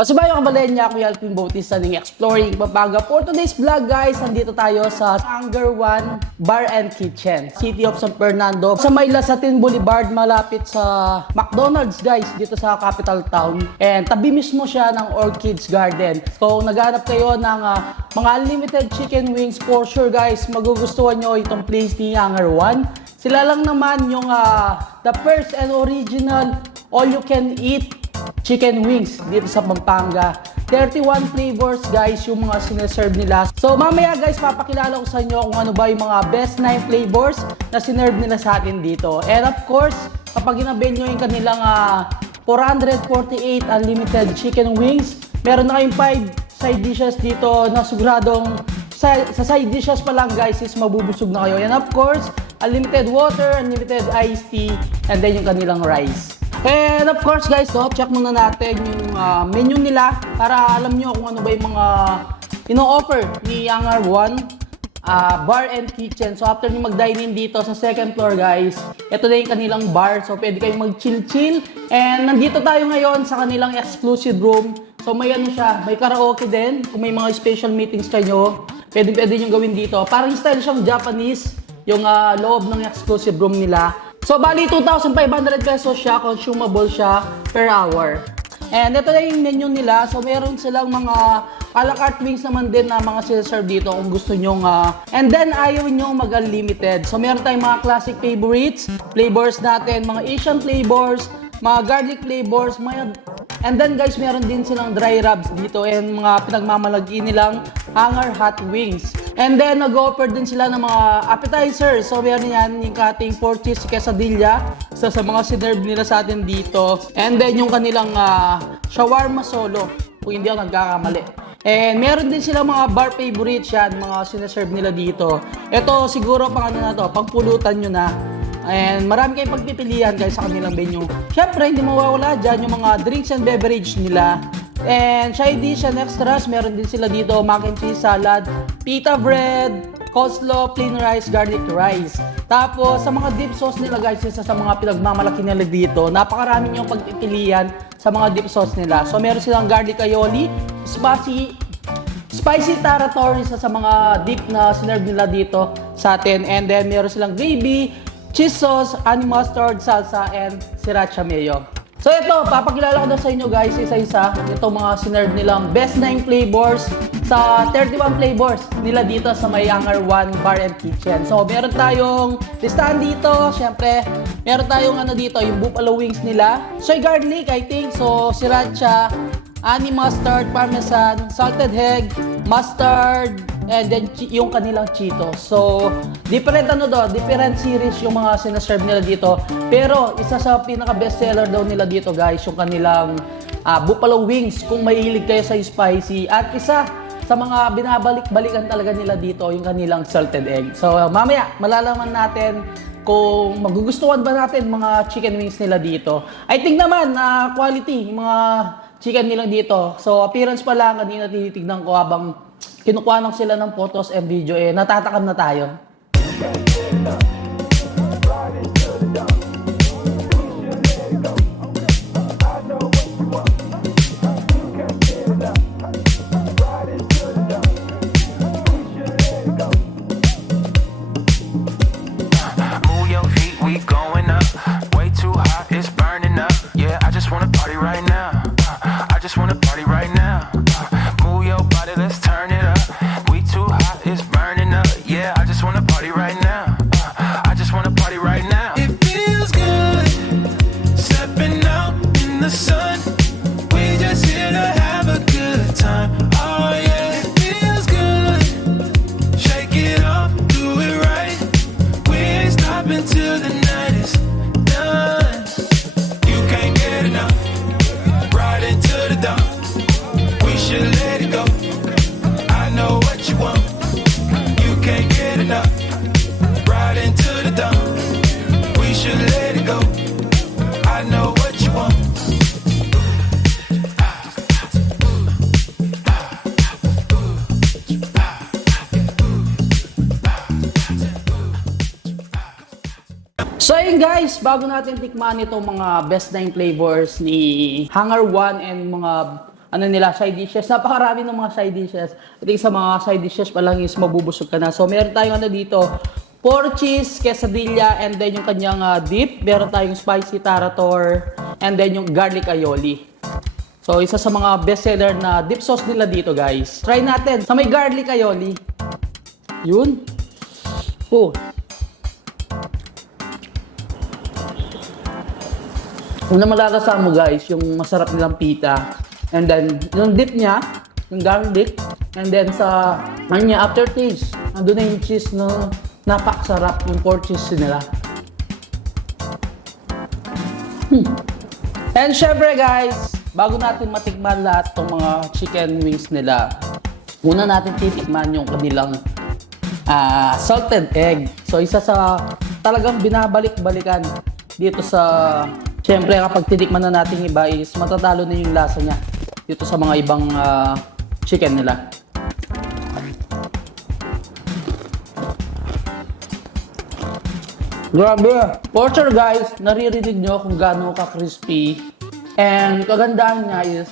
What's up mga kabalenya? Ako yung Alpin Bautista ng Exploring Pampanga. For today's vlog guys, nandito tayo sa Hangar 1 Bar and Kitchen, City of San Fernando. Sa may Lasatin Boulevard, malapit sa McDonald's guys, dito sa Capital Town. And tabi mismo siya ng Orchids Garden. So naghanap kayo ng mga unlimited chicken wings, for sure guys, magugustuhan nyo itong place ni Hangar 1. Sila lang naman yung the first and original all-you-can-eat chicken wings dito sa Pampanga. 31 flavors guys yung mga sineserve nila. So mamaya guys, papakilala ko sa inyo kung ano ba yung mga best 9 flavors na sinerve nila sa atin dito. And of course, kapag inabail nyo yung kanilang 448 unlimited chicken wings, meron na kayong 5 side dishes dito na siguradong sa side dishes pa lang guys is mabubusog na kayo. And of course, unlimited water, unlimited iced tea, and then yung kanilang rice. And of course guys, check muna natin yung menu nila para alam nyo kung ano ba yung mga ino-offer ni Hangar 1 Bar and Kitchen. So after nyo mag-dine in dito sa second floor guys, ito na yung kanilang bar. So pwede kayong mag-chill-chill. And nandito tayo ngayon sa kanilang exclusive room. So may ano siya, may karaoke din. Kung may mga special meetings kayo, pwede nyo gawin dito. Parang style siyang Japanese, yung loob ng exclusive room nila. So, bali 2,500 pesos siya, consumable siya per hour. And ito na yung menu nila. So, meron silang mga a la carte wings naman din na mga sinaserve dito kung gusto nyong and then, ayaw nyo mag-unlimited. So, meron tayong mga classic favorites, flavors natin, mga Asian flavors, mga garlic flavors, and then guys, meron din silang dry rubs dito and mga pinagmamalagi nilang Hangar Hot Wings. And then, nag-offer din sila ng mga appetizers. So, meron yan yung kating pork cheese quesadilla. So, sa mga sinerve nila sa atin dito. And then, yung kanilang shawarma solo, kung hindi ako nagkakamali. And meron din sila mga bar favorites yan, mga sineserve nila dito. Ito, siguro pang ano na to, pang pulutan nyo na. And marami kayong pagpipilian guys sa kanilang menu. Syempre, hindi mawawala dyan yung mga drinks and beverage nila. And side dish and extras, meron din sila dito, mac and cheese salad, pita bread, coleslaw, plain rice, garlic rice. Tapos, sa mga dip sauce nila guys, isa sa mga pinagmamalaki nila dito, napakarami yung pagpipilian sa mga dip sauce nila. So, meron silang garlic aioli, spicy tarator, isa sa mga dip na sinerve nila dito sa atin. And then, meron silang gravy, cheese sauce, honey mustard, salsa, and sriracha mayo. So ito, papakilala ko na sa inyo guys, isa-isa, itong mga sinerve nilang best 9 flavors sa 31 flavors nila dito sa may Hangar 1 Bar and Kitchen. So meron tayong listahan dito, syempre, meron tayong ano dito, yung buffalo wings nila. Soy garlic, I think, so sriracha, honey mustard, parmesan, salted egg, mustard, and then yung kanilang Cheetos. So, different series yung mga sinaserve nila dito. Pero, isa sa pinaka-bestseller daw nila dito guys, yung kanilang buffalo wings, kung mahilig kayo sa spicy. At isa sa mga binabalik-balikan talaga nila dito, yung kanilang salted egg. So, mamaya, malalaman natin kung magugustuhan ba natin mga chicken wings nila dito. I think naman, quality, yung mga chicken nila dito. So, appearance pa lang, kanina tinitignan ko habang kinukuha lang sila ng photos and video, natatakam na tayo. Move your feet, we going up. Way too hot, it's burning up. Yeah, I just wanna party right now. I just wanna party right now. Move your body, let's turn it up. We too hot, it's burning up. Yeah, I just wanna party right now. I just wanna party right now. It feels good, stepping out in the sun. We just here to have a good time. Oh yeah, it feels good. Shake it off, do it right. We ain't stopping till the night is done. You can't get enough. Right into the dawn. We should let it go. I know what you want. You can't get enough. Right into the dawn. We should let it go. I know what you want. So ayun guys, bago natin tikman itong mga best 9 flavors ni Hangar 1 and mga ano nila, side dishes. Napakarami ng mga side dishes. I think sa mga side dishes pa lang is mabubusog ka na. So, meron tayong ano dito, pork cheese, quesadilla, and then yung kanyang dip. Meron tayong spicy tarator, and then yung garlic aioli. So, isa sa mga bestseller na dip sauce nila dito, guys. Try natin sa may garlic aioli. Yun. Oh. Una malalasahan mo, guys, yung masarap nilang pita. And then, yung dip niya, yung garlic. And then sa, ano niya, aftertaste. Andun na yung cheese na napakasarap yung pork cheese nila. And syempre, guys, bago natin matikman lahat ng mga chicken wings nila, una natin titikman yung kanilang salted egg. So, isa sa talagang binabalik-balikan dito sa... Siyempre, kapag titikman na natin iba is matatalo na yung lasa niya dito sa mga ibang chicken nila. Grabe! For sure, guys, naririnig nyo kung gaano ka-crispy. And kagandahan niya is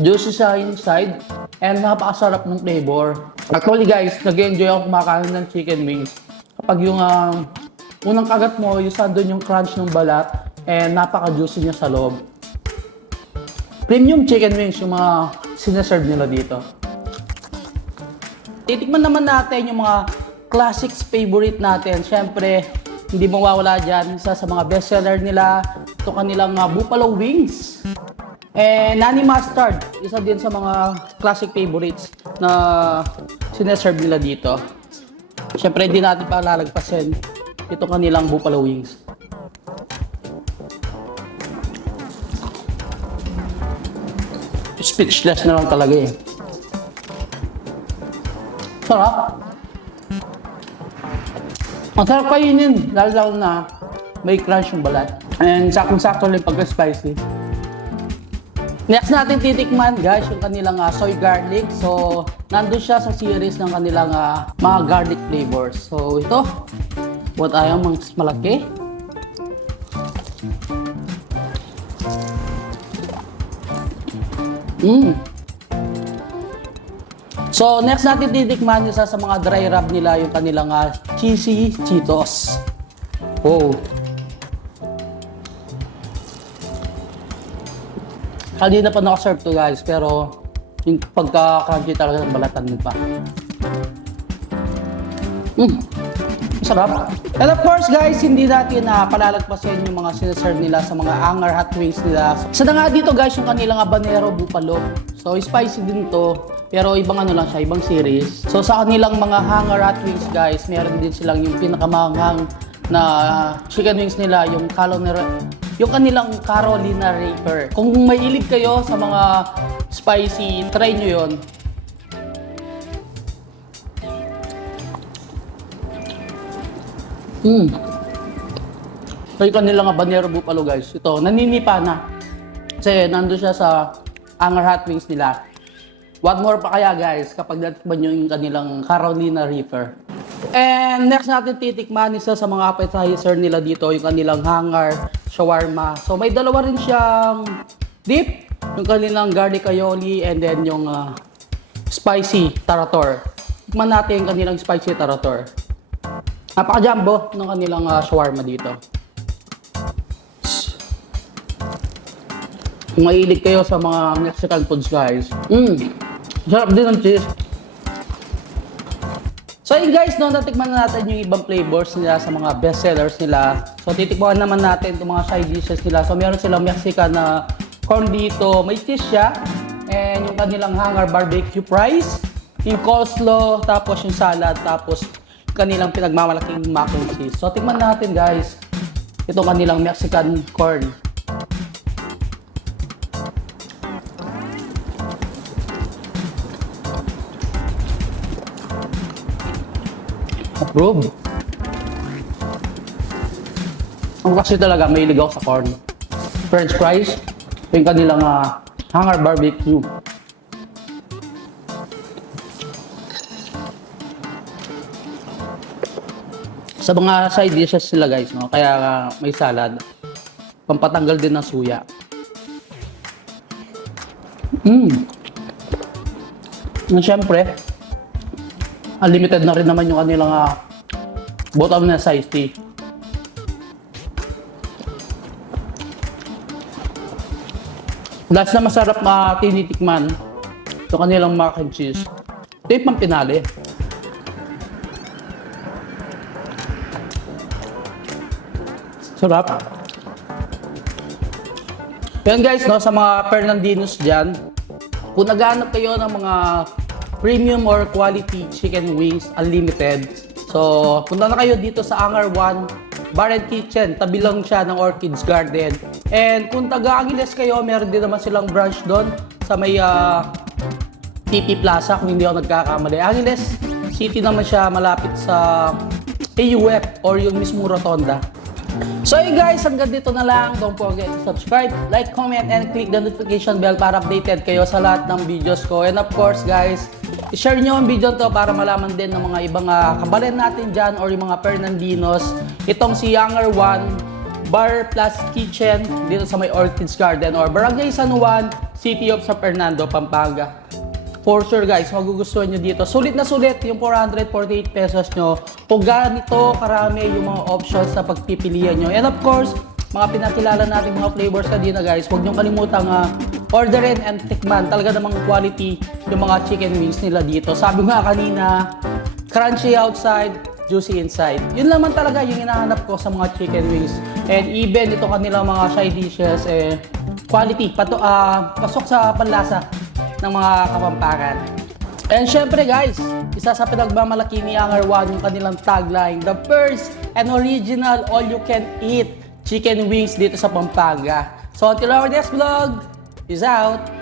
juicy siya inside and napakasarap ng flavor. Actually, guys, nag-enjoy ako kumakain ng chicken wings. Kapag yung unang kagat mo, yung sandun yung crunch ng balat, and napaka-juicy niya sa loob. Premium chicken wings yung mga sinaserve nila dito. Titikman naman natin yung mga classics favorite natin. Siyempre, hindi mawawala dyan. Isa sa mga bestseller nila, ito kanilang buffalo wings. And honey mustard, isa din sa mga classic favorites na sinaserve nila dito. Siyempre, hindi natin palalagpasin ito kanilang buffalo wings. Speechless na lang talaga eh. Sarap. Ang sarap kainin, lalo na may crunch yung balat. And sakong-sakto lang pagka-spicy. Next natin titikman, guys, yung kanilang soy garlic. So, nandun siya sa series ng kanilang mga garlic flavors. So, ito, buat ayaw mas malaki. So, next natin titikman isa sa mga dry rub nila yung kanilang cheesy Cheetos. Oh. Kanina pa naka-serve to, guys, pero yung pagka-crunchy talaga ng balatan mo pa. Masarap. And of course, guys, hindi natin palalagpasin yung mga sinaserve nila sa mga Angar Hot Wings nila. Isa na nga dito, guys, yung kanilang habanero buffalo. So, spicy din to, pero ibang ano lang siya, ibang series. So, sa kanilang mga Angar Hot Wings, guys, meron din silang yung pinakamanghang na chicken wings nila, yung kanilang Carolina Reaper. Kung may ilig kayo sa mga spicy, try nyo yun. So, yung kanilang habanero buffalo, guys. Ito, naninipa na. Kasi nandun siya sa Angar Hot Wings nila. One more pa kaya, guys, kapag natikman nyo yung kanilang Carolina Reaper. And next natin titikman, isa sa mga appetizer nila dito, yung kanilang Angar Shawarma. So, may dalawa rin siyang dip, yung kanilang garlic aioli, and then yung spicy tarator. Tikman natin yung kanilang spicy tarator. Napaka-jumbo ng kanilang shawarma dito. Kung mahilig kayo sa mga Mexican foods, guys. Sarap din ng cheese. So yun, guys, no, natikman na natin yung ibang flavors nila sa mga best sellers nila. So titikman naman natin itong mga side dishes nila. So meron silang Mexican na corn dito. May cheese siya. And yung kanilang Angar barbecue fries. Yung coleslaw. Tapos yung salad. Tapos kanilang pinagmamalaking mac and cheese. So, tingnan natin, guys. Ito kanilang Mexican corn. Approve. Ang kasi talaga, may ligaw sa corn. French fries. Yung kanilang Angar barbecue. Sa mga side dishes sila, guys, no? Kaya may salad. Pampatanggal din ng suya. And syempre, unlimited na rin naman yung kanilang bottom na size tea. Last na masarap na tinitikman, ito kanilang mac and cheese. Ito yung pampinali. Sarap. Yan guys, no, sa mga Fernandinos dyan, kung naghahanap kayo ng mga premium or quality chicken wings, unlimited. So, punta na kayo dito sa Hangar 1 Bar and Kitchen. Tabi lang siya ng Orchids Garden. And kung taga-Angeles kayo, meron din naman silang branch doon sa may TP Plaza, kung hindi ako nagkakamali. Angeles City naman siya, malapit sa AUF or yung mismong Rotonda. So hey guys, hanggang dito na lang. Don't forget to subscribe, like, comment, and click the notification bell para updated kayo sa lahat ng videos ko. And of course guys, i-share nyo ang video to para malaman din ng mga ibang kabalen natin dyan or yung mga Fernandinos. Itong si Hangar 1 Bar plus Kitchen dito sa may Orchids Garden or Barangay San Juan, City of San Fernando, Pampanga. For sure guys, magugustuhan nyo dito. Sulit na sulit yung 448 pesos nyo. Kung ganito karami yung mga options sa pagpipilian nyo. And of course, mga pinakilala natin mga flavors kanina guys, huwag nyo kalimutang orderin and tikman. Talaga namang quality yung mga chicken wings nila dito. Sabi nga kanina, crunchy outside, juicy inside. Yun naman talaga yung hinahanap ko sa mga chicken wings. And even ito kanilang mga side dishes, quality, pasok sa panlasa ng mga Kapampangan. And syempre guys, isa sa pinagmamalaki ni Hangar 1 yung kanilang tagline, the first and original all-you-can-eat chicken wings dito sa Pampanga. So until our next vlog, peace out!